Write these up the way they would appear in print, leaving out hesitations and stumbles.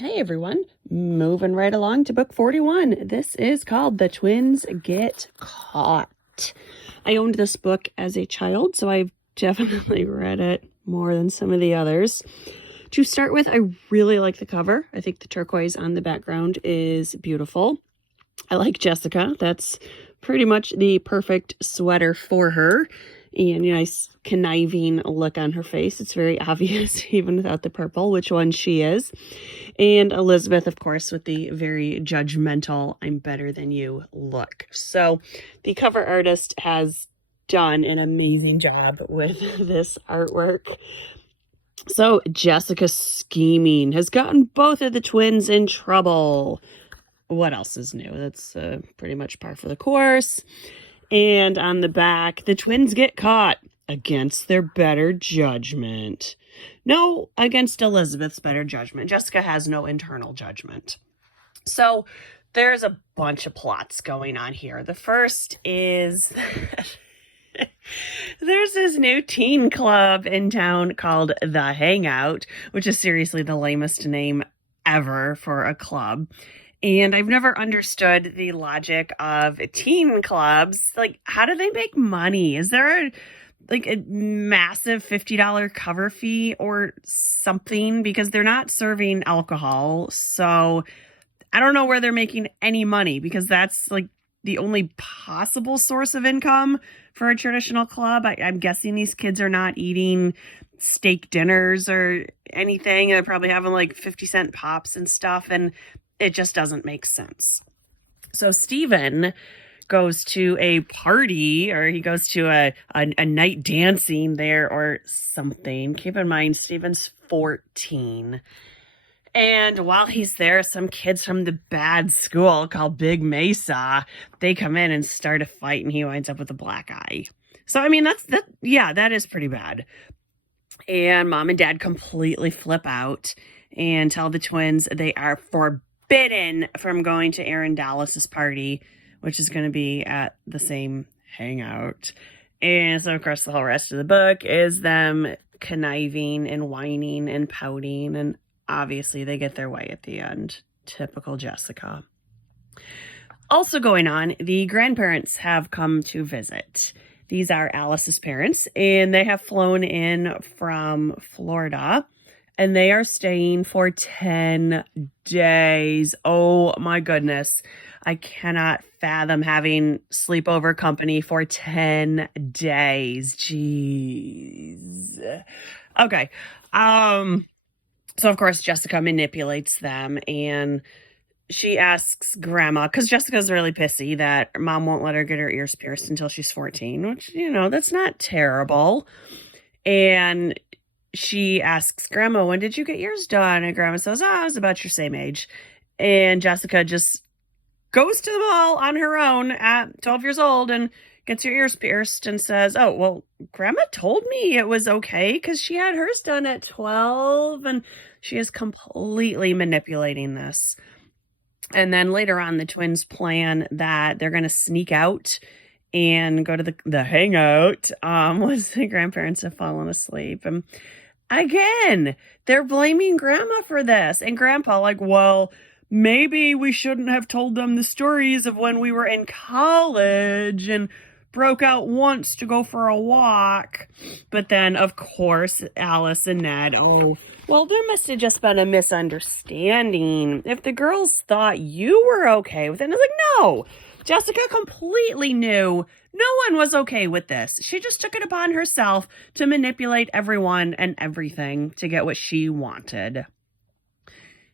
Hey everyone, moving right along to book 41. This is called The Twins Get Caught. I owned this book as a child, so I've definitely read it more than some of the others. To start with, I really like the cover. I think the turquoise on the background is beautiful. I like Jessica. That's pretty much the perfect sweater for her. And a nice conniving look on her face. It's very obvious, even without the purple, which one she is. And Elizabeth, of course, with the very judgmental, I'm better than you look. So the cover artist has done an amazing job with this artwork. So Jessica's scheming has gotten both of the twins in trouble. What else is new? That's pretty much par for the course. And on the back, the twins get caught against their better judgment. No, against Elizabeth's better judgment. Jessica has no internal judgment. So there's a bunch of plots going on here. The first is there's this new teen club in town called The Hangout, which is seriously the lamest name ever for a club. And I've never understood the logic of teen clubs. Like, how do they make money? Is there a massive $50 cover fee or something? Because they're not serving alcohol. So I don't know where they're making any money, because that's like the only possible source of income for a traditional club. I'm guessing these kids are not eating steak dinners or anything. They're probably having like 50-cent pops and stuff. And it just doesn't make sense. So Stephen goes to a party, or he goes to a night dancing there or something. Keep in mind, Stephen's 14. And while he's there, some kids from the bad school called Big Mesa, they come in and start a fight, and he winds up with a black eye. So, I mean, that is pretty bad. And mom and dad completely flip out and tell the twins they are forbidden from going to Aaron Dallas's party, which is going to be at the same hangout. And so, of course, the whole rest of the book is them conniving and whining and pouting, and obviously they get their way at the end. Typical Jessica. Also going on, the grandparents have come to visit. These are Alice's parents, and they have flown in from Florida. And they are staying for 10 days. Oh my goodness. I cannot fathom having sleepover company for 10 days. Jeez. Okay. So of course Jessica manipulates them, and she asks grandma, because Jessica's really pissy that mom won't let her get her ears pierced until she's 14, which, that's not terrible. And she asks grandma, when did you get yours done? And grandma says, I was about your same age. And Jessica just goes to the mall on her own at 12 years old and gets her ears pierced and says, oh, well, grandma told me it was okay because she had hers done at 12. And she is completely manipulating this. And then later on, the twins plan that they're going to sneak out and go to the hangout once the grandparents have fallen asleep. And again, they're blaming grandma for this. And grandpa like, well, maybe we shouldn't have told them the stories of when we were in college and broke out once to go for a walk. But then, of course, Alice and Ned, oh, well, there must have just been a misunderstanding. If the girls thought you were okay with it. And I was like, no, Jessica completely knew no one was okay with this. She just took it upon herself to manipulate everyone and everything to get what she wanted.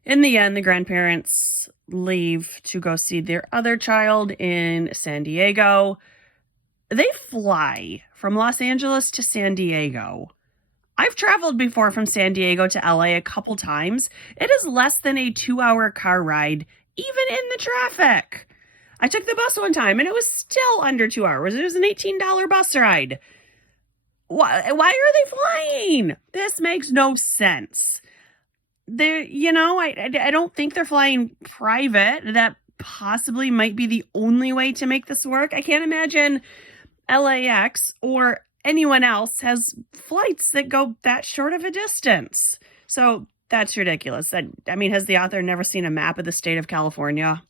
In the end, the grandparents leave to go see their other child in San Diego. They fly from Los Angeles to San Diego. I've traveled before from San Diego to LA a couple times. It is less than a 2-hour car ride, even in the traffic. I took the bus one time, and it was still under 2 hours. It was an $18 bus ride. Why are they flying? This makes no sense. I don't think they're flying private. That possibly might be the only way to make this work. I can't imagine LAX or anyone else has flights that go that short of a distance. So That's ridiculous. I mean, has the author never seen a map of the state of California?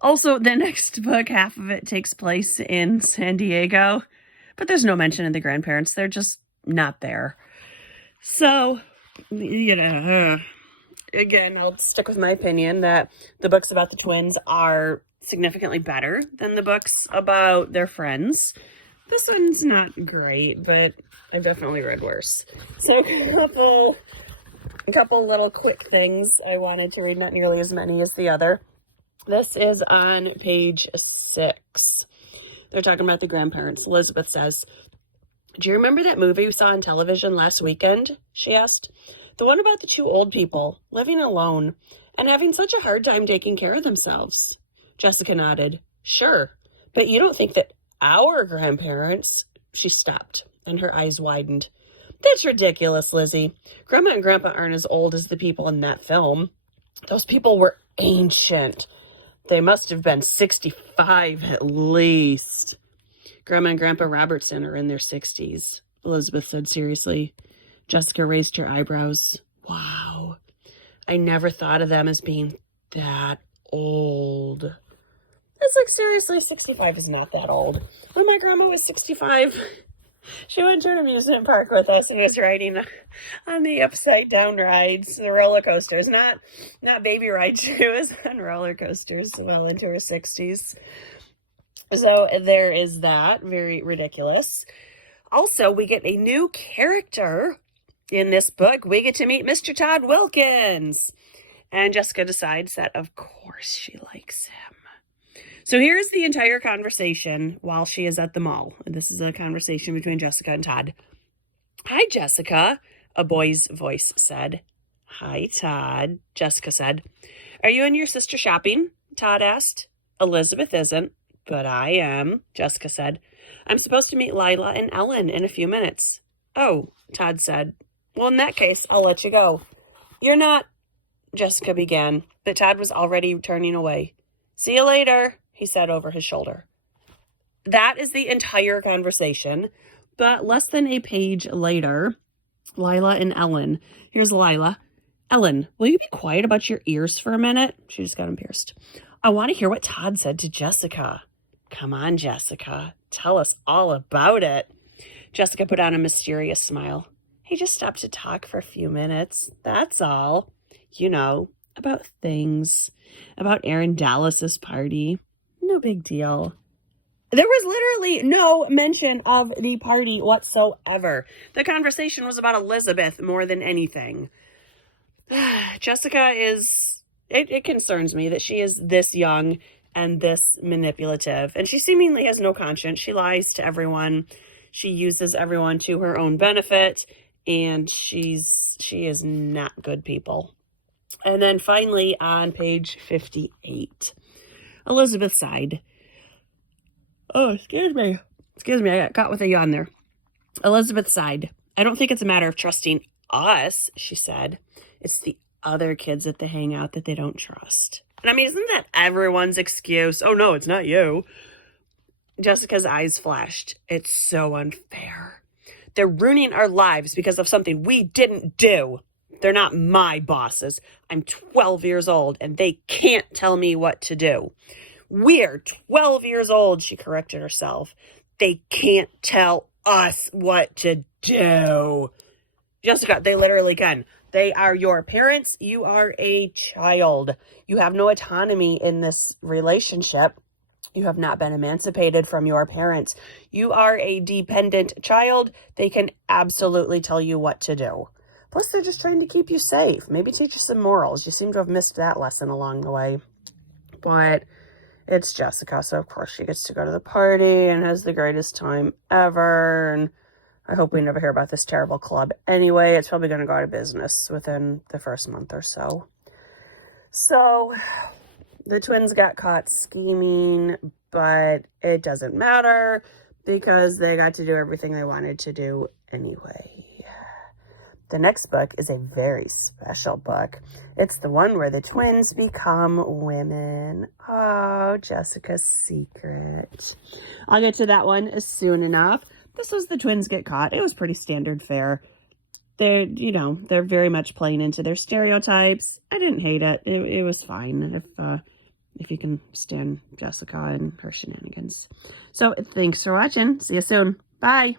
Also, the next book, half of it takes place in San Diego, but there's no mention of the grandparents. They're just not there. So, again, I'll stick with my opinion that the books about the twins are significantly better than the books about their friends. This one's not great, but I've definitely read worse. So a couple little quick things I wanted to read, not nearly as many as the other. This is on page 6. They're talking about the grandparents. Elizabeth says, "Do you remember that movie we saw on television last weekend?" she asked. "The one about the 2 old people living alone and having such a hard time taking care of themselves." Jessica nodded. "Sure, but you don't think that our grandparents..." She stopped, and her eyes widened. "That's ridiculous, Lizzie. Grandma and Grandpa aren't as old as the people in that film. Those people were ancient. They must have been 65 at least." "Grandma and Grandpa Robertson are in their 60s, Elizabeth said seriously. Jessica raised her eyebrows. "Wow. I never thought of them as being that old." It's like, seriously, 65 is not that old. When my grandma was 65, she went to an amusement park with us and was riding on the upside down rides, the roller coasters, not baby rides. She was on roller coasters well into her 60s. So there is that. Very ridiculous. Also, we get a new character in this book. We get to meet Mr. Todd Wilkins. And Jessica decides that, of course, she likes him. So here's the entire conversation while she is at the mall. This is a conversation between Jessica and Todd. "Hi, Jessica," a boy's voice said. "Hi, Todd," Jessica said. "Are you and your sister shopping?" Todd asked. "Elizabeth isn't, but I am," Jessica said. "I'm supposed to meet Lila and Ellen in a few minutes." "Oh," Todd said. "Well, in that case, I'll let you go." "You're not..." Jessica began, but Todd was already turning away. "See you later," he said over his shoulder. That is the entire conversation. But less than a page later, Lila and Ellen. Here's Lila. "Ellen, will you be quiet about your ears for a minute?" She just got them pierced. "I want to hear what Todd said to Jessica." "Come on, Jessica. Tell us all about it." Jessica put on a mysterious smile. "He just stopped to talk for a few minutes. That's all. You know, about things. About Aaron Dallas's party. No big deal." There was literally no mention of the party whatsoever. The conversation was about Elizabeth more than anything. Jessica is... It concerns me that she is this young and this manipulative. And she seemingly has no conscience. She lies to everyone. She uses everyone to her own benefit. And she is not good people. And then finally on page 58, Elizabeth sighed. Oh, excuse me. I got caught with a yawn there. Elizabeth sighed. "I don't think it's a matter of trusting us," she said. "It's the other kids at the hangout that they don't trust." And I mean, isn't that everyone's excuse? "Oh, no, it's not you." Jessica's eyes flashed. "It's so unfair. They're ruining our lives because of something we didn't do. They're not my bosses. I'm 12 years old, and they can't tell me what to do." "We're 12 years old," she corrected herself. "They can't tell us what to do." Jessica, they literally can. They are your parents. You are a child. You have no autonomy in this relationship. You have not been emancipated from your parents. You are a dependent child. They can absolutely tell you what to do. Plus, they're just trying to keep you safe. Maybe teach you some morals. You seem to have missed that lesson along the way. But it's Jessica, so of course she gets to go to the party and has the greatest time ever. And I hope we never hear about this terrible club. Anyway, it's probably going to go out of business within the first month or so. So the twins got caught scheming, but it doesn't matter because they got to do everything they wanted to do anyway. The next book is a very special book. It's the one where the twins become women. Oh, Jessica's secret. I'll get to that one soon enough. This was The Twins Get Caught. It was pretty standard fare. they're, they're very much playing into their stereotypes. I didn't hate it. It was fine if you can stand Jessica and her shenanigans. So thanks for watching. See you soon. Bye.